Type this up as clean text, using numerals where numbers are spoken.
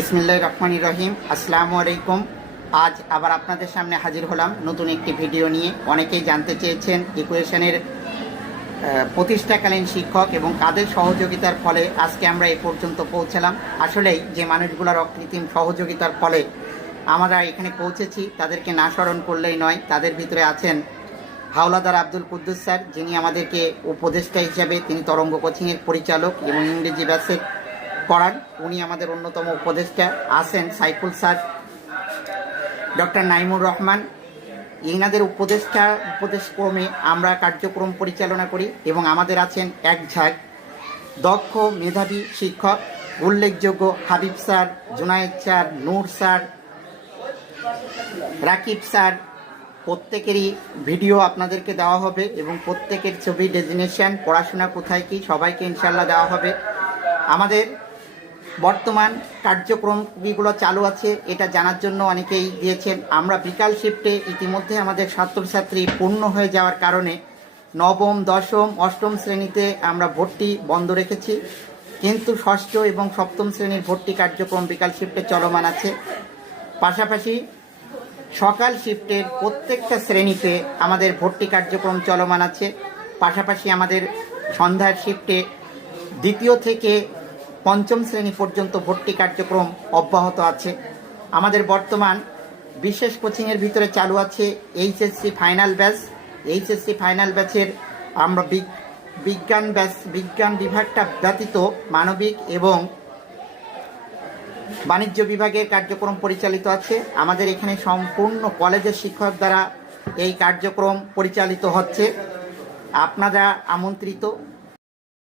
বিসমিল্লাহির রহমানির রহিম। আসসালামু আলাইকুম। আজ আবার আপনাদের সামনে হাজির হলাম নতুন একটি ভিডিও নিয়ে। অনেকেই জানতে চেয়েছেন ইকুয়েশনের প্রতিষ্ঠাকালীন শিক্ষক এবং কাদের সহযোগিতার ফলে আজকে আমরা এ পর্যন্ত পৌঁছালাম। আসলেই যে মানুষগুলোর অকৃত্রিম সহযোগিতার ফলে আমরা এখানে পৌঁছেছি তাদেরকে না স্মরণ করলেই নয়। তাদের ভিতরে আছেন হাওলাদার আব্দুল কুদ্দুস স্যার, যিনি আমাদেরকে উপদেষ্টা হিসাবে, তিনি তরঙ্গ কোচিংয়ের পরিচালক এবং ইংরেজি ব্যাচের পড়ান, উনি আমাদের অন্যতম উপদেষ্টা। আছেন সাইফুল স্যার, ডক্টর নাইমুর রহমান, ইনাদের উপদেশক্রমে আমরা কার্যক্রম পরিচালনা করি। এবং আমাদের আছেন এক ঝাঁক দক্ষ মেধাবী শিক্ষক, উল্লেখযোগ্য হাবিব স্যার, জুনায়েদ স্যার, নূর স্যার, রাকিব স্যার। প্রত্যেকেরই ভিডিও আপনাদেরকে দেওয়া হবে এবং প্রত্যেকের ছবি, ডেজিনেশন, পড়াশোনা কোথায় কি সবাইকে ইনশাল্লাহ দেওয়া হবে। আমাদের বর্তমান কার্যক্রমগুলো চালু আছে এটা জানার জন্য অনেকেই দিয়েছেন। আমরা বিকাল শিফটে ইতিমধ্যে আমাদের ছাত্রছাত্রী পূর্ণ হয়ে যাওয়ার কারণে নবম, দশম, অষ্টম শ্রেণীতে আমরা ভর্তি বন্ধ রেখেছি, কিন্তু ষষ্ঠ এবং সপ্তম শ্রেণীর ভর্তি কার্যক্রম বিকাল শিফটে চলমান আছে। পাশাপাশি সকাল শিফটের প্রত্যেকটা শ্রেণীতে আমাদের ভর্তি কার্যক্রম চলমান আছে। পাশাপাশি আমাদের সন্ধ্যার শিফটে দ্বিতীয় থেকে পঞ্চম শ্রেণী পর্যন্ত ভর্তি কার্যক্রম অব্যাহত আছে। আমাদের বর্তমান বিশেষ কোচিংয়ের ভিতরে চালু আছে HSC final batch. HSC final ব্যাচের আমরা বিজ্ঞান বিভাগটা ব্যতীত মানবিক এবং বাণিজ্য বিভাগের কার্যক্রম পরিচালিত আছে। আমাদের এখানে সম্পূর্ণ কলেজের শিক্ষক দ্বারা এই কার্যক্রম পরিচালিত হচ্ছে। আপনারা আমন্ত্রিত।